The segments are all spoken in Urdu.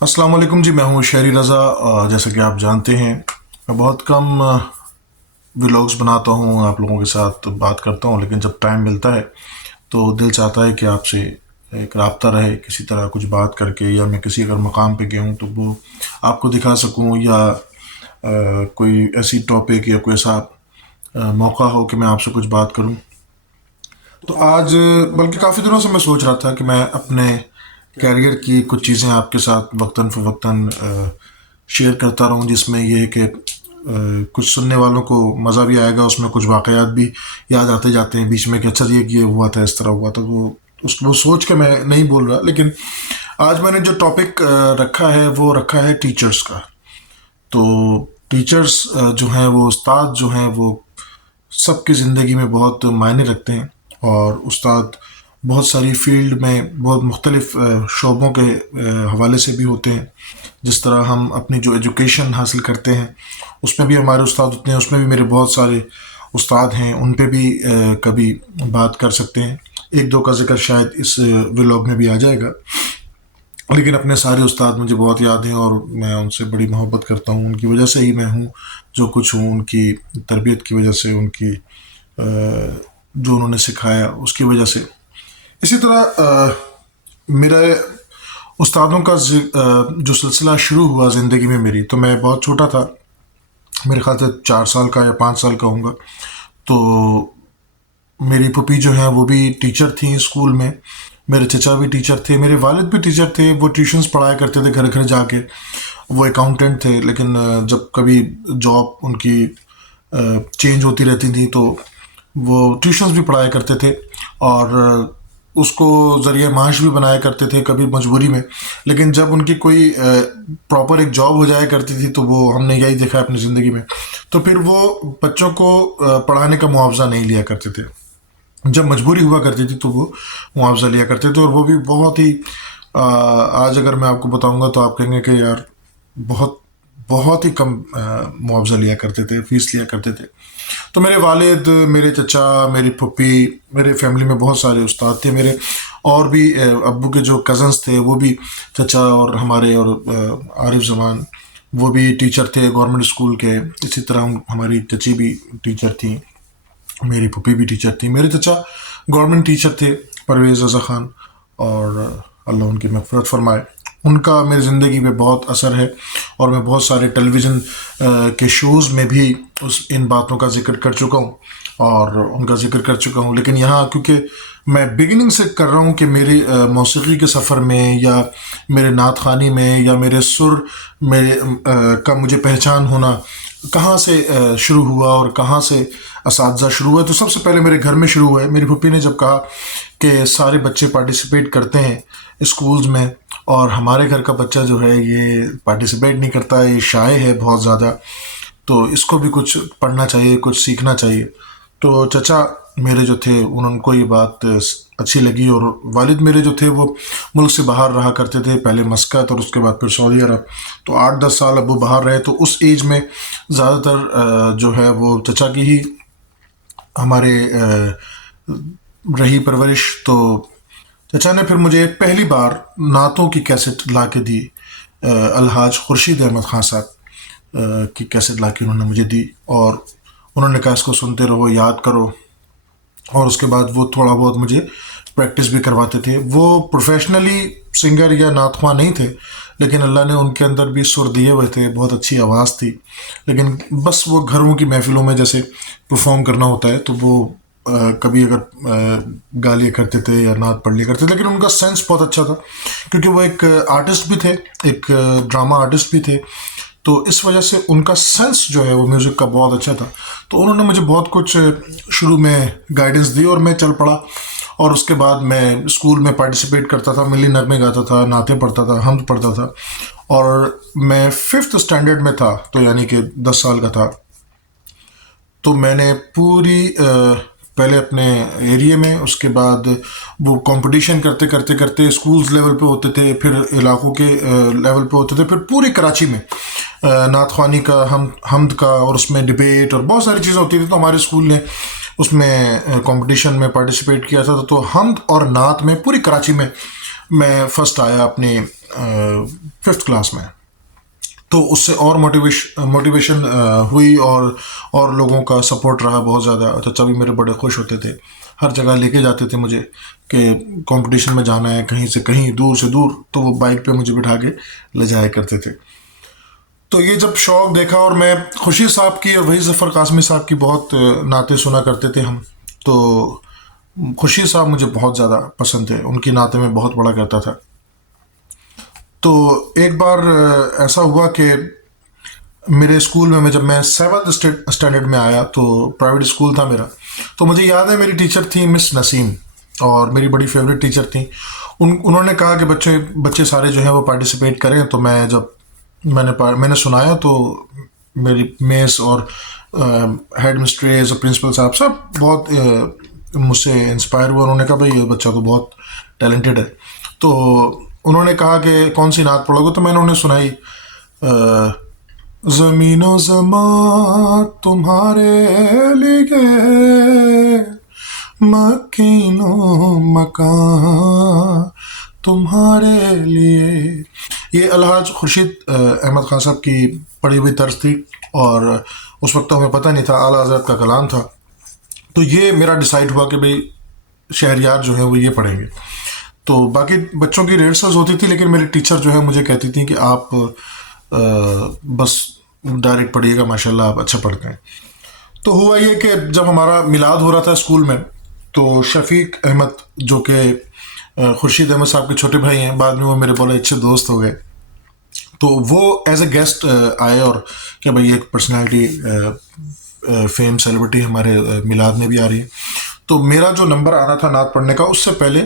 السلام علیکم جی، میں ہوں شہری رضا۔ جیسا کہ آپ جانتے ہیں میں بہت کم ولاگس بناتا ہوں، آپ لوگوں کے ساتھ بات کرتا ہوں، لیکن جب ٹائم ملتا ہے تو دل چاہتا ہے کہ آپ سے ایک رابطہ رہے، کسی طرح کچھ بات کر کے، یا میں کسی اگر مقام پہ گیا ہوں تو وہ آپ کو دکھا سکوں، یا کوئی ایسی ٹاپک یا کوئی ایسا موقع ہو کہ میں آپ سے کچھ بات کروں۔ تو آج بلکہ کافی دنوں سے میں سوچ رہا تھا کہ میں اپنے کیریئر کی کچھ چیزیں آپ کے ساتھ وقتاً فوقتاً شیئر کرتا رہوں، جس میں یہ ہے کہ کچھ سننے والوں کو مزہ بھی آئے گا، اس میں کچھ واقعات بھی یاد آتے جاتے ہیں بیچ میں کہ اچھا یہ ہوا تھا، اس طرح ہوا تھا، وہ سوچ کے میں نہیں بول رہا، لیکن آج میں نے جو ٹاپک رکھا ہے وہ رکھا ہے ٹیچرز کا۔ تو ٹیچرز جو ہیں، وہ استاد جو ہیں، وہ سب کی زندگی میں بہت معنی رکھتے ہیں، اور استاد بہت ساری فیلڈ میں بہت مختلف شعبوں کے حوالے سے بھی ہوتے ہیں۔ جس طرح ہم اپنی جو ایجوکیشن حاصل کرتے ہیں اس میں بھی ہمارے استاد ہوتے ہیں، اس میں بھی میرے بہت سارے استاد ہیں، ان پہ بھی کبھی بات کر سکتے ہیں۔ ایک دو کا ذکر شاید اس ولاگ میں بھی آ جائے گا، لیکن اپنے سارے استاد مجھے بہت یاد ہیں، اور میں ان سے بڑی محبت کرتا ہوں۔ ان کی وجہ سے ہی میں ہوں جو کچھ ہوں، ان کی تربیت کی وجہ سے، ان کی جو انہوں نے سکھایا اس کی وجہ سے۔ اسی طرح میرے استادوں کا جو سلسلہ شروع ہوا زندگی میں میری، تو میں بہت چھوٹا تھا، میرے خیال سے 4 سال کا یا 5 سال کا ہوں گا۔ تو میری پھوپھی جو ہیں وہ بھی ٹیچر تھیں اسکول میں، میرے چچا بھی ٹیچر تھے، میرے والد بھی ٹیچر تھے، وہ ٹیوشنس پڑھایا کرتے تھے گھر گھر جا کے، وہ اکاؤنٹنٹ تھے، لیکن جب کبھی جاب ان کی چینج ہوتی رہتی تھی تو وہ ٹیوشنس بھی پڑھایا کرتے تھے، اور اس کو ذریعہ معاش بھی بنایا کرتے تھے کبھی مجبوری میں۔ لیکن جب ان کی کوئی پراپر ایک جاب ہو جایا کرتی تھی تو وہ ہم نے یہی دیکھا اپنی زندگی میں، تو پھر وہ بچوں کو پڑھانے کا معاوضہ نہیں لیا کرتے تھے۔ جب مجبوری ہوا کرتی تھی تو وہ معاوضہ لیا کرتے تھے، اور وہ بھی بہت ہی آج اگر میں آپ کو بتاؤں گا تو آپ کہیں گے کہ یار بہت بہت ہی کم معاوضہ لیا کرتے تھے، فیس لیا کرتے تھے۔ تو میرے والد، میرے چچا، میری پھپھی، میرے فیملی میں بہت سارے استاد تھے میرے، اور بھی ابو کے جو کزنس تھے وہ بھی، چچا اور ہمارے، اور عارف زمان، وہ بھی ٹیچر تھے گورنمنٹ اسکول کے۔ اسی طرح ہماری چچی بھی ٹیچر تھیں، میری پھوپھی بھی ٹیچر تھی، میرے چچا گورنمنٹ ٹیچر تھے، پرویز رضا خان، اور اللہ ان کی مغفرت فرمائے۔ ان کا میری زندگی پہ بہت اثر ہے، اور میں بہت سارے ٹیلی ویژن کے شوز میں بھی ان باتوں کا ذکر کر چکا ہوں، اور ان کا ذکر کر چکا ہوں۔ لیکن یہاں کیونکہ میں بگننگ سے کر رہا ہوں کہ میری موسیقی کے سفر میں، یا میرے نعت خوانی میں، یا میرے سر میں کا مجھے پہچان ہونا کہاں سے شروع ہوا، اور کہاں سے اساتذہ شروع ہوئے، تو سب سے پہلے میرے گھر میں شروع ہوئے۔ میری پھوپھی نے جب کہا کہ سارے بچے پارٹیسپیٹ کرتے ہیں اسکولز میں، اور ہمارے گھر کا بچہ جو ہے یہ پارٹیسپیٹ نہیں کرتا، یہ شائع ہے بہت زیادہ، تو اس کو بھی کچھ پڑھنا چاہیے، کچھ سیکھنا چاہیے۔ تو چچا میرے جو تھے ان کو یہ بات اچھی لگی، اور والد میرے جو تھے وہ ملک سے باہر رہا کرتے تھے، پہلے مسقط اور اس کے بعد پھر سعودی عرب، تو 8-10 سال اب وہ باہر رہے۔ تو اس ایج میں زیادہ تر جو ہے وہ چچا کی ہی ہمارے رہی پرورش۔ تو چچا نے پھر مجھے پہلی بار نعتوں کی کیسٹ لا کے دی، الحاج خورشید احمد خان صاحب کی کیسٹ لا کے انہوں نے مجھے دی، اور انہوں نے کہا اس کو سنتے رہو، یاد کرو، اور اس کے بعد وہ تھوڑا بہت مجھے پریکٹس بھی کرواتے تھے۔ وہ پروفیشنلی سنگر یا نعت خواں نہیں تھے، لیکن اللہ نے ان کے اندر بھی سر دیے ہوئے تھے، بہت اچھی آواز تھی، لیکن بس وہ گھروں کی محفلوں میں جیسے پرفارم کرنا ہوتا ہے تو وہ کبھی اگر گا لیا کرتے تھے یا نعت پڑھ لیا کرتے تھے، لیکن ان کا سینس بہت اچھا تھا، کیونکہ وہ ایک آرٹسٹ بھی تھے، ایک ڈرامہ آرٹسٹ بھی تھے، تو اس وجہ سے ان کا سینس جو ہے وہ میوزک کا بہت اچھا تھا۔ تو انہوں نے مجھے بہت کچھ شروع میں گائیڈنس دی، اور میں چل پڑا، اور اس کے بعد میں اسکول میں پارٹیسپیٹ کرتا تھا، ملی نغمے گاتا تھا، نعتیں پڑھتا تھا، حمد پڑھتا تھا، اور میں 5th اسٹینڈرڈ میں تھا، تو یعنی کہ 10 سال کا تھا، تو میں نے پوری پہلے اپنے ایریے میں، اس کے بعد وہ کمپٹیشن کرتے کرتے کرتے اسکولز لیول پہ ہوتے تھے، پھر علاقوں کے لیول پہ ہوتے تھے، پھر پوری کراچی میں نعت خوانی کا، حمد کا، اور اس میں ڈبیٹ اور بہت ساری چیزیں ہوتی تھیں۔ تو ہمارے اسکول نے اس میں کمپٹیشن میں پارٹیسپیٹ کیا تھا، تو حمد اور نعت میں پوری کراچی میں فرسٹ آیا اپنے 5th کلاس میں. تو اس سے اور موٹیویشن ہوئی اور لوگوں کا سپورٹ رہا بہت زیادہ. چچا بھی میرے بڑے خوش ہوتے تھے, ہر جگہ لے کے جاتے تھے مجھے کہ کمپٹیشن میں جانا ہے کہیں سے کہیں, دور سے دور, تو وہ بائک پہ مجھے بٹھا کے لے جایا کرتے تھے. تو یہ جب شوق دیکھا, اور میں خورشید صاحب کی اور وحید ظفر قاسمی صاحب کی بہت نعتیں سنا کرتے تھے ہم, تو خورشید صاحب مجھے بہت زیادہ پسند تھے, ان کی نعتیں میں بہت بڑا کرتا تھا. تو ایک بار ایسا ہوا کہ میرے اسکول میں جب میں 7th اسٹینڈرڈ میں آیا, تو پرائیویٹ اسکول تھا میرا, تو مجھے یاد ہے میری ٹیچر تھیں مس نسیم, اور میری بڑی فیوریٹ ٹیچر تھیں. انہوں نے کہا کہ بچے سارے جو ہیں وہ پارٹیسپیٹ کریں. تو میں نے سنایا, تو میری میس اور ہیڈ مسٹریس اور پرنسپل صاحب سب بہت مجھ سے انسپائر ہوا. انہوں نے کہا بھائی یہ بچہ تو بہت ٹیلنٹڈ ہے. تو انہوں نے کہا کہ کون سی نعت پڑھو گے, تو میں نے انہیں سنائی, زمین و زمان تمہارے لیے, مکین و مکان تمہارے لیے. یہ الحاج خورشید احمد خان صاحب کی پڑھی ہوئی طرز تھی, اور اس وقت ہمیں پتہ نہیں تھا, اعلیٰ حضرت کا کلام تھا. تو یہ میرا ڈیسائیڈ ہوا کہ بھئی شہریار جو ہے وہ یہ پڑھیں گے. تو باقی بچوں کی ریہرسلز ہوتی تھی, لیکن میری ٹیچر جو ہے مجھے کہتی تھیں کہ آپ بس ڈائریکٹ پڑھیے گا, ماشاء اللہ آپ اچھا پڑھتے ہیں. تو ہوا یہ کہ جب ہمارا میلاد ہو رہا تھا اسکول میں, تو شفیق احمد جو کہ خورشید احمد صاحب کے چھوٹے بھائی ہیں, بعد میں وہ میرے بڑے اچھے دوست ہو گئے, تو وہ ایز اے گیسٹ آئے, اور کہ بھائی ایک پرسنالٹی فیم سیلیبریٹی ہمارے میلاد میں بھی آ رہی ہے. تو میرا جو نمبر آنا تھا نعت پڑھنے کا, اس سے پہلے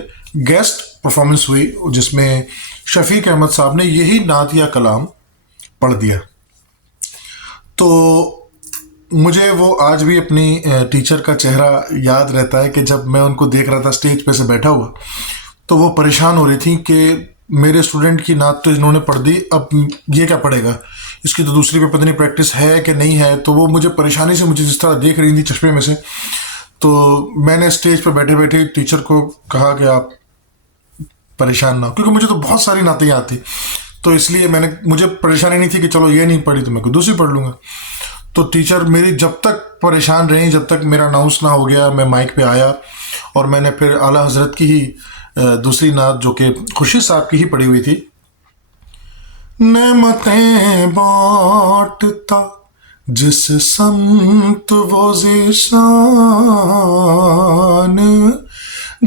گیسٹ پرفارمنس ہوئی, جس میں شفیق احمد صاحب نے یہی نعت یا کلام پڑھ دیا. تو مجھے وہ آج بھی اپنی ٹیچر کا چہرہ یاد رہتا ہے کہ جب میں ان کو دیکھ رہا تھا اسٹیج پہ سے بیٹھا ہوا, تو وہ پریشان ہو رہی تھیں کہ میرے اسٹوڈنٹ کی نعت تو انہوں نے پڑھ دی, اب یہ کیا پڑھے گا, اس کی تو دوسری پہ پتہ نہیں پریکٹس ہے کہ نہیں ہے. تو وہ مجھے پریشانی سے مجھے جس طرح دیکھ رہی تھی چشمے میں سے, تو میں نے اسٹیج پہ بیٹھے بیٹھے ٹیچر کو کہا کہ آپ پریشان نہ ہو, کیونکہ مجھے تو بہت ساری نعتیں یاد تھی, تو اس لیے مجھے پریشانی نہیں تھی کہ چلو یہ نہیں پڑھی تو میں کوئی دوسری پڑھ لوں گا. تو ٹیچر میری جب تک پریشان رہی, جب تک میرا اناؤنس نہ ہو گیا, میں مائک پہ آیا اور میں نے پھر اعلیٰ حضرت کی ہی دوسری نعت جو کہ خورشید صاحب کی ہی پڑھی ہوئی تھی, نعمتیں بانٹتا جس سمت وہ ذیشان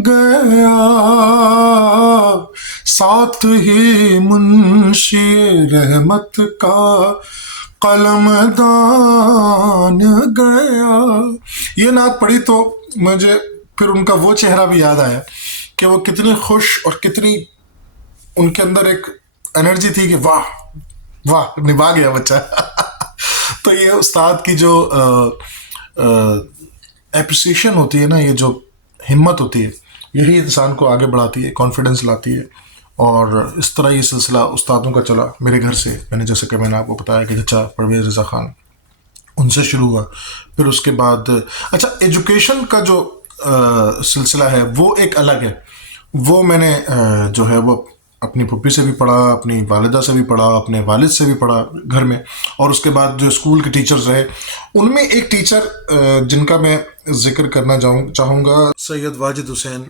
گیا, ساتھ ہی منشی رحمت کا قلم دان گیا. یہ نعت پڑھی تو مجھے پھر ان کا وہ چہرہ بھی یاد آیا کہ وہ کتنی خوش اور کتنی ان کے اندر ایک انرجی تھی کہ واہ واہ نبھا گیا بچہ. تو یہ استاد کی جو اپریسیشن ہوتی ہے نا, یہ جو ہمت ہوتی ہے, یہی انسان کو آگے بڑھاتی ہے, کانفیڈنس لاتی ہے. اور اس طرح یہ سلسلہ استادوں کا چلا میرے گھر سے. جیسے کہ میں نے آپ کو بتایا کہ چچا پرویز رضا خان, ان سے شروع ہوا. پھر اس کے بعد اچھا ایجوکیشن کا جو سلسلہ ہے وہ ایک الگ ہے. وہ میں نے جو ہے وہ اپنی پھپھی سے بھی پڑھا, اپنی والدہ سے بھی پڑھا, اپنے والد سے بھی پڑھا گھر میں. اور اس کے بعد جو اسکول کے ٹیچرز رہے, ان میں ایک ٹیچر جن کا میں ذکر کرنا چاہوں گا, سید واجد حسین,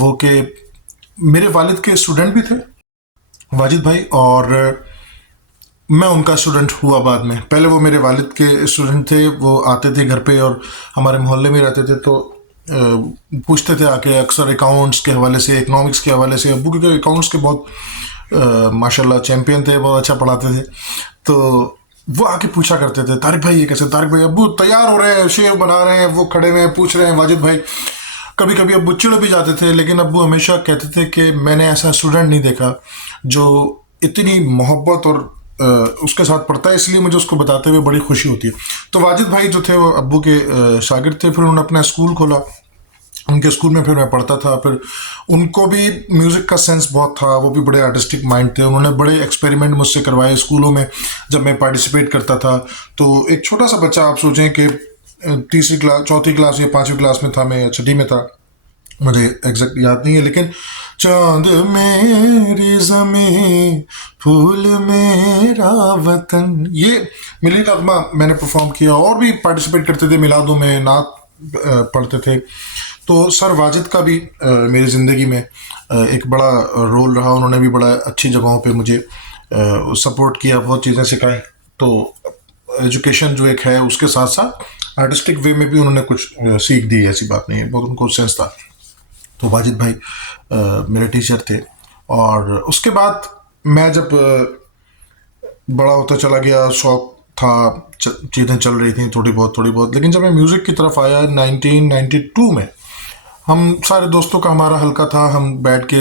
وہ کہ میرے والد کے اسٹوڈنٹ بھی تھے واجد بھائی, اور میں ان کا اسٹوڈنٹ ہوا بعد میں. پہلے وہ میرے والد کے اسٹوڈنٹ تھے, وہ آتے تھے گھر پہ اور ہمارے محلے میں رہتے تھے, تو پوچھتے تھے آ کے اکثر اکاؤنٹس کے حوالے سے, اکنامکس کے حوالے سے. ابو کیونکہ اکاؤنٹس کے بہت ماشاء اللہ چیمپئن تھے, بہت اچھا پڑھاتے تھے, تو وہ آ کے پوچھا کرتے تھے طارق بھائی یہ کیسے, طارق بھائی ابو تیار ہو رہے ہیں, شیو بنا رہے ہیں, وہ کھڑے ہوئے ہیں پوچھ رہے ہیں واجد بھائی. کبھی کبھی ابو چڑ بھی جاتے تھے, لیکن ابو ہمیشہ کہتے تھے کہ میں نے ایسا اسٹوڈنٹ نہیں دیکھا جو اتنی محبت اور اس کے ساتھ پڑھتا ہے, اس لیے مجھے اس کو بتاتے ہوئے بڑی خوشی ہوتی ہے. تو واجد بھائی جو تھے وہ ابو کے شاگرد تھے. پھر انہوں نے اپنا اسکول کھولا, ان کے اسکول میں پھر میں پڑھتا تھا. پھر ان کو بھی میوزک کا سینس بہت تھا, وہ بھی بڑے آرٹسٹک مائنڈ تھے. انہوں نے بڑے ایکسپیریمنٹ مجھ سے کروائے اسکولوں میں. جب میں پارٹیسپیٹ کرتا تھا تو ایک چھوٹا سا بچہ, آپ سوچیں کہ تیسری کلاس, چوتھی کلاس یا پانچویں کلاس میں تھا, میں چھٹی میں تھا, مجھے ایگزیکٹ یاد نہیں ہے, لیکن چاند میری زمین پھول میرا وطن. یہ ملی نغمہ میں نے پرفارم کیا. اور بھی پارٹیسپیٹ کرتے تھے میلادوں میں، نعت پڑھتے تھے. تو سر واجد کا بھی میری زندگی میں ایک بڑا رول رہا. انہوں نے بھی بڑا اچھی جگہوں پہ مجھے سپورٹ کیا، بہت چیزیں سکھائیں. تو ایجوکیشن جو ایک ہے اس کے ساتھ ساتھ آرٹسٹک وے میں بھی انہوں نے کچھ سیکھ دی، ایسی بات نہیں ہے، بہت ان کو سینس تھا. تو واجد بھائی میرے ٹیچر تھے. اور اس کے بعد میں جب بڑا ہوتا چلا گیا، شوق تھا، چیزیں چل رہی تھیں تھوڑی بہت. لیکن جب میں میوزک کی طرف آیا 1992 میں، ہم سارے دوستوں کا ہمارا حلقہ تھا. ہم بیٹھ کے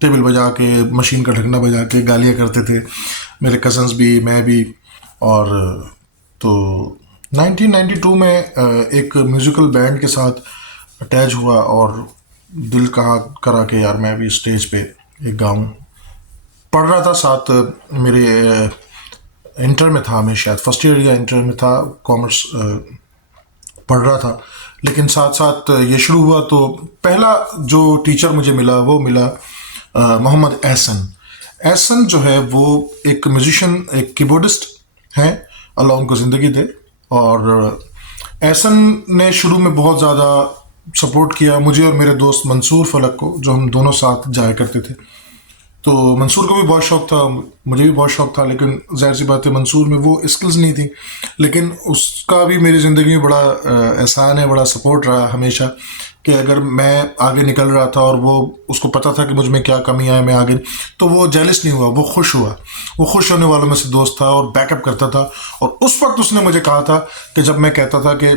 ٹیبل بجا کے، مشین کا ڈھکنا بجا کے گالیاں کرتے تھے، میرے کزنس بھی، میں بھی. اور تو 1992 میں ایک میوزیکل بینڈ کے ساتھ اٹیچ ہوا اور دل کہا کرا کہ یار میں بھی اسٹیج پہ ایک گاؤں. پڑھ رہا تھا ساتھ، میرے انٹر میں تھا، میں شاید فرسٹ ایئر یا انٹر میں تھا، کامرس پڑھ رہا تھا. لیکن ساتھ ساتھ یہ شروع ہوا. تو پہلا جو ٹیچر مجھے ملا وہ ملا محمد احسن. احسن جو ہے وہ ایک میوزیشین، ایک کی بورڈسٹ ہیں، اللہ ان کو زندگی دے. اور احسن نے شروع میں بہت زیادہ سپورٹ کیا مجھے اور میرے دوست منصور فلک کو، جو ہم دونوں ساتھ جایا کرتے تھے. تو منصور کو بھی بہت شوق تھا، مجھے بھی بہت شوق تھا، لیکن ظاہر سی بات ہے منصور میں وہ اسکلز نہیں تھیں. لیکن اس کا بھی میری زندگی میں بڑا احسان ہے، بڑا سپورٹ رہا ہمیشہ. کہ اگر میں آگے نکل رہا تھا اور وہ اس کو پتہ تھا کہ مجھ میں کیا کمی ہے، میں آگے، تو وہ جیلس نہیں ہوا، وہ خوش ہوا. وہ خوش ہونے والوں میں سے دوست تھا اور بیک اپ کرتا تھا. اور اس وقت اس نے مجھے کہا تھا کہ جب میں کہتا تھا کہ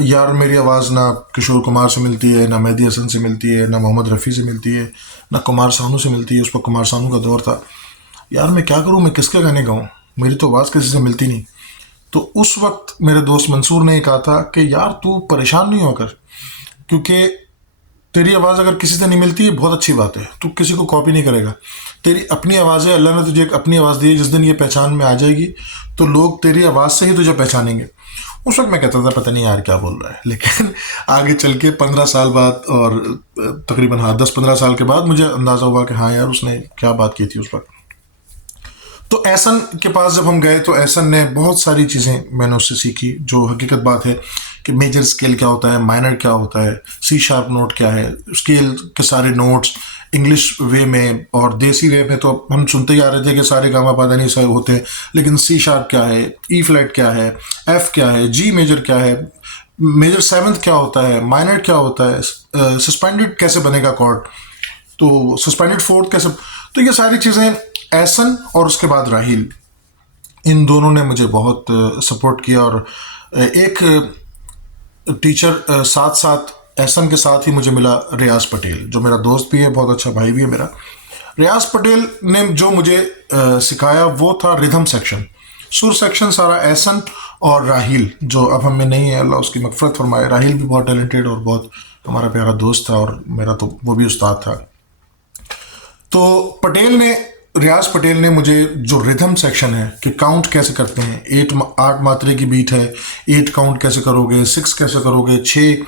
یار میری آواز نہ کشور کمار سے ملتی ہے، نہ مہدی حسن سے ملتی ہے، نہ محمد رفیع سے ملتی ہے، نہ کمار سانو سے ملتی ہے، اس پر کمار سانو کا دور تھا، یار میں کیا کروں، میں کس کے گانے گاؤں، میری تو آواز کسی سے ملتی نہیں. تو اس وقت میرے دوست منصور نے یہ کہا تھا کہ یار تو پریشان نہیں ہو کر، کیونکہ تیری آواز اگر کسی سے نہیں ملتی ہے بہت اچھی بات ہے، تو کسی کو کاپی نہیں کرے گا. تیری اپنی آواز ہے، اللہ نے تجھے ایک اپنی آواز دی ہے، جس دن یہ پہچان میں آ جائے گی تو لوگ تیری آواز سے ہی تجھے پہچانیں گے. اس وقت میں کہتا تھا پتہ نہیں یار کیا بول رہا ہے. لیکن آگے چل کے 15 سال بعد اور تقریباً 10-15 سال کے بعد مجھے اندازہ ہوا کہ ہاں یار اس نے کیا بات کی تھی اس وقت. تو احسن کے پاس جب ہم گئے تو احسن نے بہت ساری چیزیں میں نے اس سے سیکھی. جو حقیقت بات ہے کہ میجر اسکیل کیا ہوتا ہے، مائنر کیا ہوتا ہے، سی شارپ نوٹ کیا ہے، اسکیل کے سارے نوٹس انگلش وے میں اور دیسی وے میں تو ہم سنتے ہی آ رہے تھے کہ سارے گاما پادھا نہیں سارے ہوتے ہیں، لیکن سی شارپ کیا ہے، ای فلیٹ کیا ہے، ایف کیا ہے، جی میجر کیا ہے، میجر سیونتھ کیا ہوتا ہے، مائنر کیا ہوتا ہے، سسپینڈڈ کیسے بنے گا کارڈ، تو سسپینڈڈ فورتھ کیسے. تو یہ ساری چیزیں احسن اور اس کے بعد راہیل، ان دونوں نے مجھے بہت سپورٹ کیا. اور ایک ٹیچر ساتھ ساتھ احسن کے ساتھ ہی مجھے ملا ریاض پٹیل، جو میرا دوست بھی ہے، بہت اچھا بھائی بھی ہے میرا. ریاض پٹیل نے جو مجھے سکھایا وہ تھا ردھم سیکشن، سر سیکشن سارا احسن اور راہیل، جو اب ہم میں نہیں ہے، اللہ اس کی مغفرت فرمائے. راہیل بھی بہت ٹیلنٹڈ اور بہت ہمارا پیارا دوست تھا، اور میرا تو وہ بھی استاد تھا. تو ریاض پٹیل نے مجھے جو ردھم سیکشن ہے کہ کاؤنٹ کیسے کرتے ہیں، 8 ماترے کی بیٹ ہے، 8 کاؤنٹ کیسے کرو گے، 6 کیسے کرو گے، 6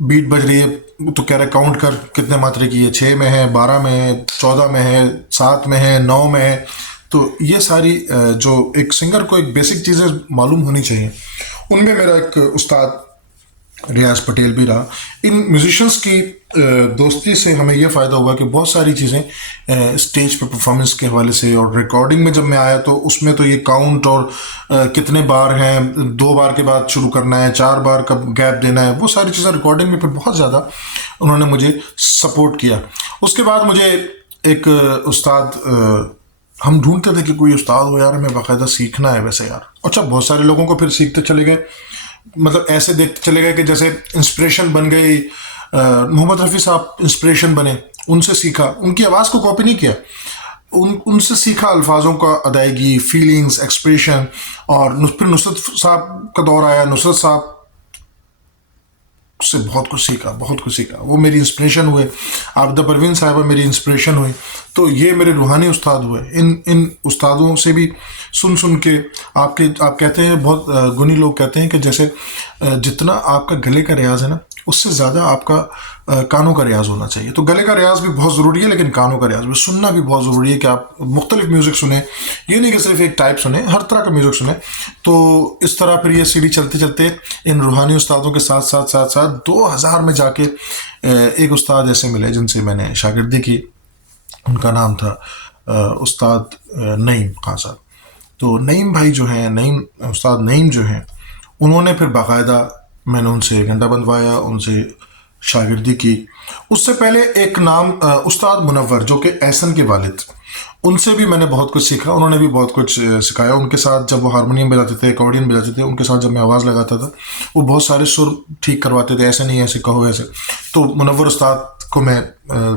بیٹ بج رہی ہے تو کہہ رہے کاؤنٹ کر کتنے ماترے کی ہے، 6 میں ہے، 12 میں ہے، 14 میں ہے، 7 میں ہے، 9 میں ہے. تو یہ ساری جو ایک سنگر کو ایک بیسک چیزیں معلوم ہونی چاہیے، ان میں میرا ایک استاد ریاض پٹیل بھی رہا. ان میوزیشنس کی دوستی سے ہمیں یہ فائدہ ہوا کہ بہت ساری چیزیں اسٹیج پہ پرفارمنس کے حوالے سے، اور ریکارڈنگ میں جب میں آیا تو اس میں تو یہ کاؤنٹ اور کتنے بار ہیں، 2 بار کے بعد شروع کرنا ہے، 4 بار کا گیپ دینا ہے، وہ ساری چیزیں ریکارڈنگ میں پھر بہت زیادہ انہوں نے مجھے سپورٹ کیا. اس کے بعد مجھے ایک استاد، ہم ڈھونڈتے تھے کہ کوئی استاد ہو یار، ہمیں باقاعدہ سیکھنا ہے ویسے یار. اچھا بہت سارے لوگوں کو پھر سیکھتے چلے گئے، مطلب ایسے دیکھتے چلے گئے کہ جیسے انسپریشن بن گئی. محمد رفیع صاحب انسپریشن بنے، ان سے سیکھا، ان کی آواز کو کاپی نہیں کیا، ان سے سیکھا الفاظوں کا ادائیگی، فیلنگز، ایکسپریشن. اور پھر نصرت صاحب کا دور آیا، نصرت صاحب سے بہت کچھ سیکھا، وہ میری انسپریشن ہوئے. عابدہ پروین صاحبہ میری انسپریشن ہوئی. تو یہ میرے روحانی استاد ہوئے. ان استادوں سے بھی سن کے آپ کہتے ہیں، بہت گنی لوگ کہتے ہیں کہ جیسے جتنا آپ کا گلے کا ریاض ہے نا، اس سے زیادہ آپ کا کانوں کا ریاض ہونا چاہیے. تو گلے کا ریاض بھی بہت ضروری ہے، لیکن کانوں کا ریاض بھی سننا بھی بہت ضروری ہے کہ آپ مختلف میوزک سنیں، یہ نہیں کہ صرف ایک ٹائپ سنیں، ہر طرح کا میوزک سنیں. تو اس طرح پھر یہ سیڑھی چلتے چلتے ان روحانی استادوں کے ساتھ ساتھ ساتھ ساتھ 2000 میں جا کے ایک استاد ایسے ملے جن سے میں نے شاگردی کی. ان کا نام تھا استاد نعیم خان صاحب. تو نعیم بھائی جو ہیں، نعیم استاد نعیم جو ہیں، انہوں نے پھر باقاعدہ، میں نے ان سے گھنٹہ بندوایا، ان سے شاگردی کی. اس سے پہلے ایک نام استاد منور جو کہ احسن کے والد، ان سے بھی میں نے بہت کچھ سیکھا. انہوں نے بھی بہت کچھ سکھایا. ان کے ساتھ جب وہ ہارمونیم بجاتے تھے، اکارڈین بجاتے تھے، ان کے ساتھ جب میں آواز لگاتا تھا، وہ بہت سارے سر ٹھیک کرواتے تھے، ایسے نہیں ایسے کہو ایسے. تو منور استاد کو میں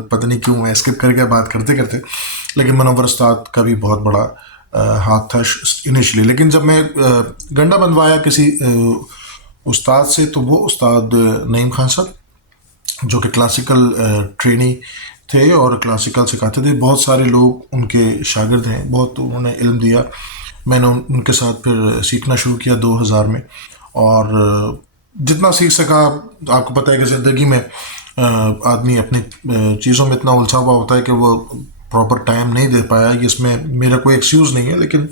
پتہ نہیں کیوں میں اسکپ کر گیا بات کرتے کرتے، لیکن منور استاد کا بھی بہت بڑا ہاتھ تھا انیشلی. لیکن جب میں گنڈا بندوایا کسی استاد سے، تو وہ استاد نعیم خان صاحب جو کہ کلاسیکل ٹرینی تھے اور کلاسیکل سکھاتے تھے. بہت سارے لوگ ان کے شاگرد ہیں، بہت انہوں نے علم دیا. میں نے ان کے ساتھ پھر سیکھنا شروع کیا 2000 میں، اور جتنا سیکھ سکا. آپ کو پتہ ہے کہ زندگی میں آدمی اپنی چیزوں میں اتنا الجھا ہوا ہوتا ہے کہ وہ پراپر ٹائم نہیں دے پایا. اس میں میرا کوئی ایکسکیوز نہیں ہے، لیکن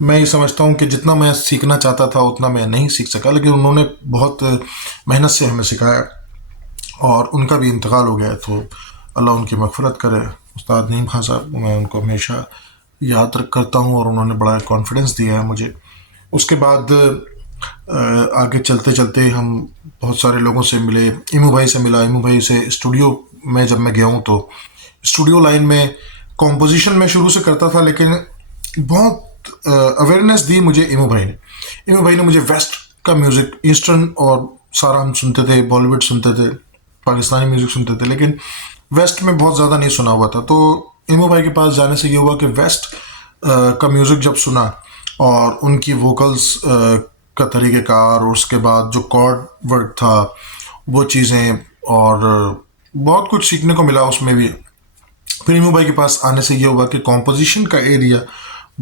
میں یہ سمجھتا ہوں کہ جتنا میں سیکھنا چاہتا تھا اتنا میں نہیں سیکھ سکا. لیکن انہوں نے بہت محنت سے ہمیں سکھایا، اور ان کا بھی انتقال ہو گیا، تو اللہ ان کی مغفرت کرے. استاد نعیم خان صاحب، میں ان کو ہمیشہ یاد کرتا ہوں، اور انہوں نے بڑا کانفیڈنس دیا ہے مجھے. اس کے بعد آگے چلتے چلتے ہم بہت سارے لوگوں سے ملے. ایمو بھائی سے ملا. ایمو بھائی سے اسٹوڈیو میں جب میں گیا ہوں، تو اسٹوڈیو لائن میں کمپوزیشن میں شروع سے کرتا تھا، لیکن بہت اویئرنیس دی مجھے ایمو بھائی نے. ایمو بھائی نے مجھے ویسٹ کا میوزک، ایسٹرن اور سارا ہم سنتے تھے، بالی ووڈ سنتے تھے، پاکستانی میوزک سنتے تھے، لیکن ویسٹ میں بہت زیادہ نہیں سنا ہوا تھا. تو ایمو بھائی کے پاس جانے سے یہ ہوا کہ ویسٹ کا میوزک جب سنا، اور ان کی ووکلز کا طریقہ کار، اور اس کے بعد جو کارڈ ورک تھا، وہ چیزیں، اور بہت کچھ سیکھنے کو ملا اس میں بھی. پھر ایمو بھائی کے پاس آنے سے یہ ہوا کہ کمپوزیشن کا ایریا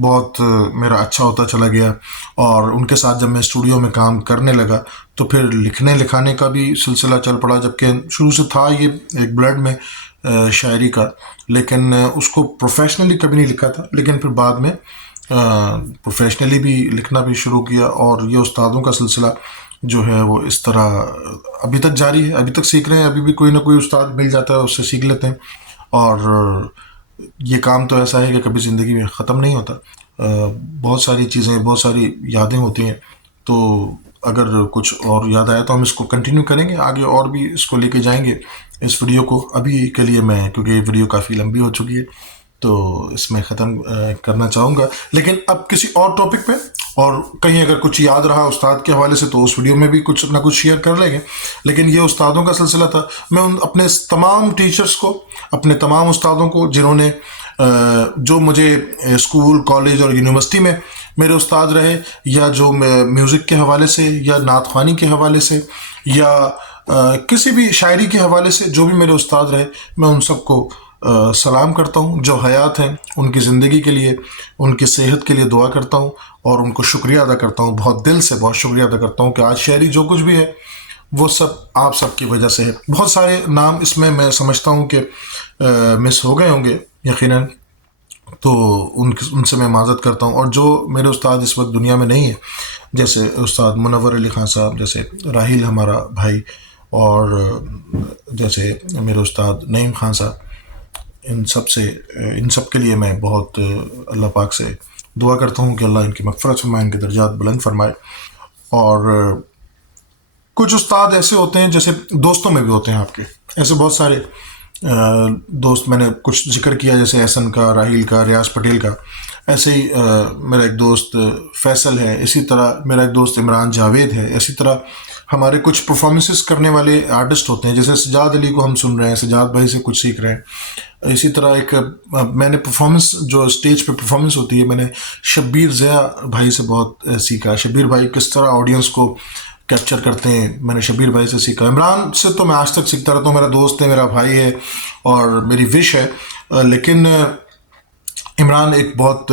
بہت میرا اچھا ہوتا چلا گیا. اور ان کے ساتھ جب میں اسٹوڈیو میں کام کرنے لگا، تو پھر لکھنے لکھانے کا بھی سلسلہ چل پڑا. جبکہ شروع سے تھا یہ ایک بلڈ میں شاعری کا، لیکن اس کو پروفیشنلی کبھی نہیں لکھا تھا. لیکن پھر بعد میں پروفیشنلی بھی لکھنا بھی شروع کیا. اور یہ استادوں کا سلسلہ جو ہے وہ اس طرح ابھی تک جاری ہے. ابھی تک سیکھ رہے ہیں، ابھی بھی کوئی نہ کوئی استاد مل جاتا ہے، اس سے سیکھ لیتے ہیں. اور یہ کام تو ایسا ہے کہ کبھی زندگی میں ختم نہیں ہوتا. بہت ساری چیزیں، بہت ساری یادیں ہوتی ہیں. تو اگر کچھ اور یاد آیا تو ہم اس کو کنٹینیو کریں گے آگے، اور بھی اس کو لے کے جائیں گے اس ویڈیو کو. ابھی کے لیے میں، کیونکہ یہ ویڈیو کافی لمبی ہو چکی ہے، تو اس میں ختم کرنا چاہوں گا. لیکن اب کسی اور ٹاپک پہ، اور کہیں اگر کچھ یاد رہا استاد کے حوالے سے تو اس ویڈیو میں بھی کچھ نہ کچھ شیئر کر لیں گے. لیکن یہ استادوں کا سلسلہ تھا. میں اپنے تمام ٹیچرز کو، اپنے تمام استادوں کو جنہوں نے جو مجھے اسکول، کالج اور یونیورسٹی میں میرے استاد رہے، یا جو میوزک کے حوالے سے، یا نعت خوانی کے حوالے سے، یا کسی بھی شاعری کے حوالے سے جو بھی میرے استاد رہے، میں ان سب کو سلام کرتا ہوں. جو حیات ہیں ان کی زندگی کے لیے، ان کی صحت کے لیے دعا کرتا ہوں، اور ان کو شکریہ ادا کرتا ہوں. بہت دل سے بہت شکریہ ادا کرتا ہوں کہ آج شاعری جو کچھ بھی ہے وہ سب آپ سب کی وجہ سے ہے. بہت سارے نام اس میں سمجھتا ہوں کہ مس ہو گئے ہوں گے یقیناً، تو ان سے میں معذرت کرتا ہوں. اور جو میرے استاد اس وقت دنیا میں نہیں ہیں، جیسے استاد منور علی خان صاحب، جیسے راحیل ہمارا بھائی، اور جیسے میرے استاد نعیم خان صاحب، ان سب کے لیے میں بہت اللہ پاک سے دعا کرتا ہوں کہ اللہ ان کی مغفرت فرمائے، ان کے درجات بلند فرمائے. اور کچھ استاد ایسے ہوتے ہیں، جیسے دوستوں میں بھی ہوتے ہیں آپ کے، ایسے بہت سارے دوست میں نے کچھ ذکر کیا، جیسے احسن کا، راحیل کا، ریاض پٹیل کا. ایسے ہی میرا ایک دوست فیصل ہے، اسی طرح میرا ایک دوست عمران جاوید ہے. اسی طرح ہمارے کچھ پرفارمنسز کرنے والے آرٹسٹ ہوتے ہیں، جیسے سجاد علی کو ہم سن رہے ہیں، سجاد بھائی سے کچھ سیکھ رہے ہیں. اسی طرح ایک میں نے پرفارمنس، جو اسٹیج پہ پرفارمنس ہوتی ہے، میں نے شبیر ضیاء بھائی سے بہت سیکھا. شبیر بھائی کس طرح آڈینس کو کیپچر کرتے ہیں، میں نے شبیر بھائی سے سیکھا. عمران سے تو میں آج تک سیکھتا رہتا ہوں، میرا دوست ہے، میرا بھائی ہے، اور میری وش ہے. لیکن عمران ایک بہت